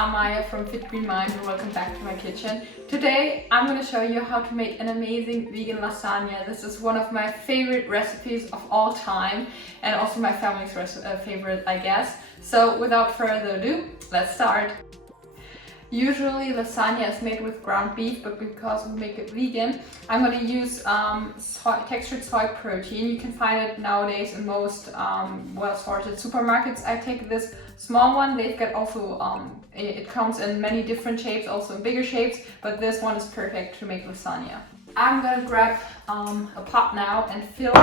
I'm Maya from Fit Green Mind and welcome back to my kitchen. Today I'm going to show you how to make an amazing vegan lasagna. This is one of my favorite recipes of all time and also my family's favorite, I guess. So without further ado, let's start. Usually lasagna is made with ground beef, but because we make it vegan, I'm going to use textured soy protein. You can find it nowadays in most well-sorted supermarkets. I take this small one. They've got also, it comes in many different shapes, also in bigger shapes, but this one is perfect to make lasagna. I'm going to grab a pot now and fill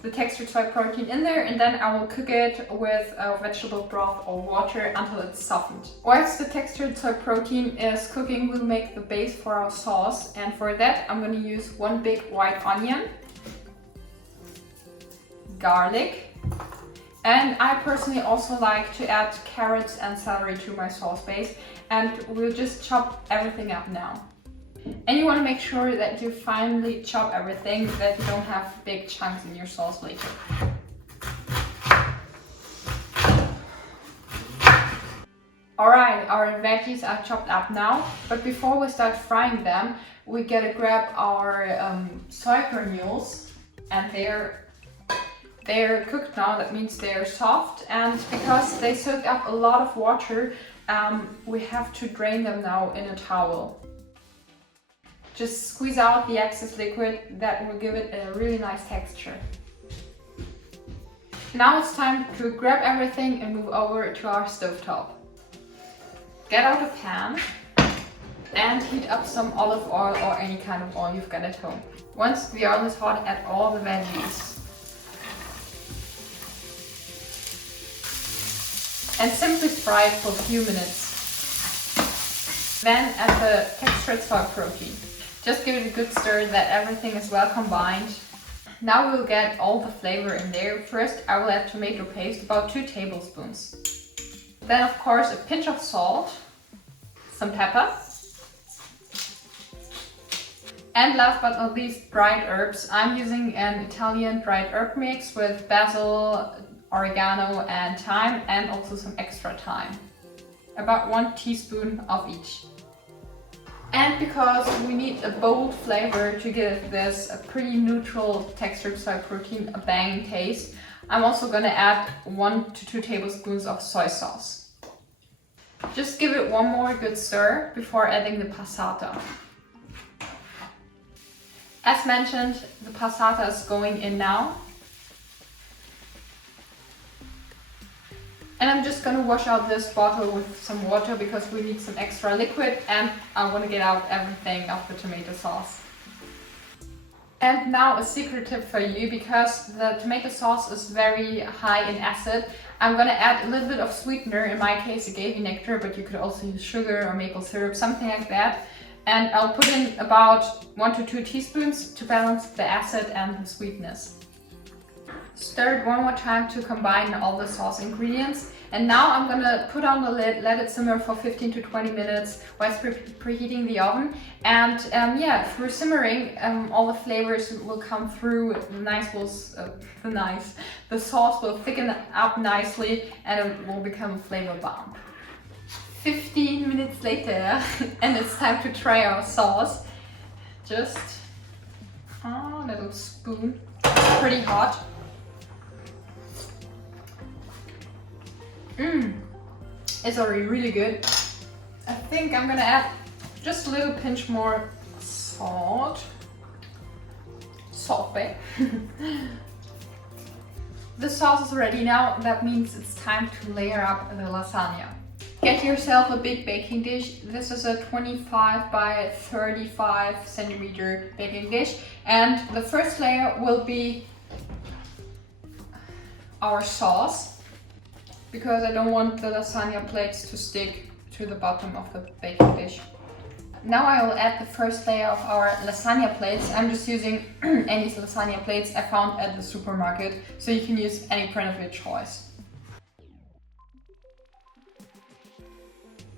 the textured soy protein in there, and then I will cook it with vegetable broth or water until it's softened. Whilst the textured soy protein is cooking, we'll make the base for our sauce, and for that I'm going to use one big white onion, garlic, and I personally also like to add carrots and celery to my sauce base, and we'll just chop everything up now. And you want to make sure that you finely chop everything, that you don't have big chunks in your sauce later. Alright, our veggies are chopped up now, but before we start frying them, we gotta grab our soy granules, and they're cooked now. That means they're soft, and because they soak up a lot of water, we have to drain them now in a towel. Just squeeze out the excess liquid, that will give it a really nice texture. Now it's time to grab everything and move over to our stovetop. Get out a pan and heat up some olive oil or any kind of oil you've got at home. Once the oil is hot, add all the veggies. And simply fry it for a few minutes. Then add the textured soy protein. Just give it a good stir that everything is well combined. Now we'll get all the flavor in there. First I will add tomato paste, about 2 tablespoons. Then of course a pinch of salt, some pepper. And last but not least, dried herbs. I'm using an Italian dried herb mix with basil, oregano and thyme, and also some extra thyme. About 1 teaspoon of each. And because we need a bold flavor to give this a pretty neutral textured soy protein a banging taste, I'm also going to add 1 to 2 tablespoons of soy sauce. Just give it one more good stir before adding the passata. As mentioned, the passata is going in now. And I'm just going to wash out this bottle with some water because we need some extra liquid, and I want to get out everything of the tomato sauce. And now a secret tip for you, because the tomato sauce is very high in acid, I'm going to add a little bit of sweetener, in my case agave nectar, but you could also use sugar or maple syrup, something like that. And I'll put in about 1 to 2 teaspoons to balance the acid and the sweetness. Stir it one more time to combine all the sauce ingredients, and now I'm gonna put on the lid, let it simmer for 15 to 20 minutes whilst preheating the oven. And through simmering, all the flavors will come through. The sauce will thicken up nicely and it will become a flavor bomb. 15 minutes later, and it's time to try our sauce. Just a little spoon, pretty hot. It's already really good. I think I'm gonna add just a little pinch more salt. Salt Bae. The sauce is ready now. That means it's time to layer up the lasagna. Get yourself a big baking dish. This is a 25 by 35 centimeter baking dish, and the first layer will be our sauce, because I don't want the lasagna plates to stick to the bottom of the baking dish. Now I will add the first layer of our lasagna plates. I'm just using any lasagna plates I found at the supermarket, so you can use any brand of your choice.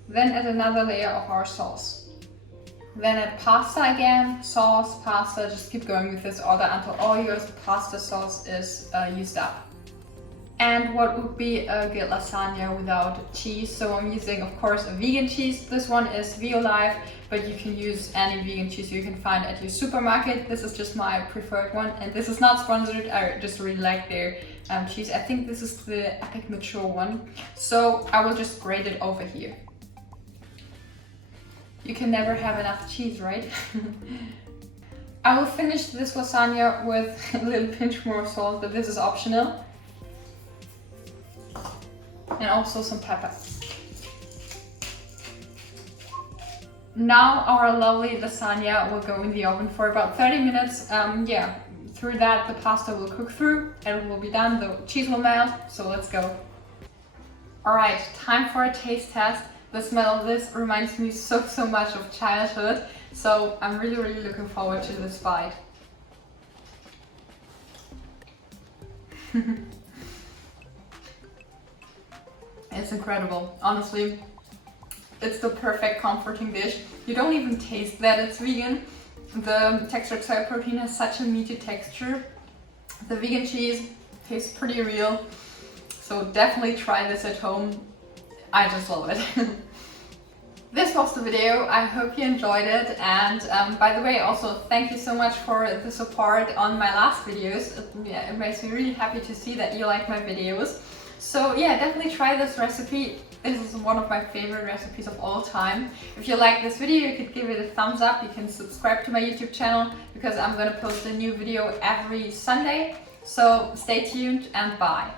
Then add another layer of our sauce. Then add pasta again, sauce, pasta, just keep going with this order until all your pasta sauce is used up. And what would be a good lasagna without cheese? So I'm using, of course, a vegan cheese. This one is Violife, but you can use any vegan cheese you can find at your supermarket. This is just my preferred one, and this is not sponsored. I just really like their cheese. I think this is the Epic Mature one. So I will just grate it over here. You can never have enough cheese, right? I will finish this lasagna with a little pinch more salt, but this is optional. And also some pepper. Now our lovely lasagna will go in the oven for about 30 minutes. Yeah, through that the pasta will cook through and it will be done, the cheese will melt, so let's go. Alright, time for a taste test. The smell of this reminds me so much of childhood, so I'm really looking forward to this bite. It's incredible, honestly. It's the perfect comforting dish. You don't even taste that it's vegan. The textured soy protein has such a meaty texture. The vegan cheese tastes pretty real. So definitely try this at home. I just love it. This was the video. I hope you enjoyed it. And by the way, also thank you so much for the support on my last videos. It makes me really happy to see that you like my videos. So yeah, definitely try this recipe. This is one of my favorite recipes of all time. If you like this video, you could give it a thumbs up. You can subscribe to my YouTube channel because I'm gonna post a new video every Sunday. So stay tuned and bye.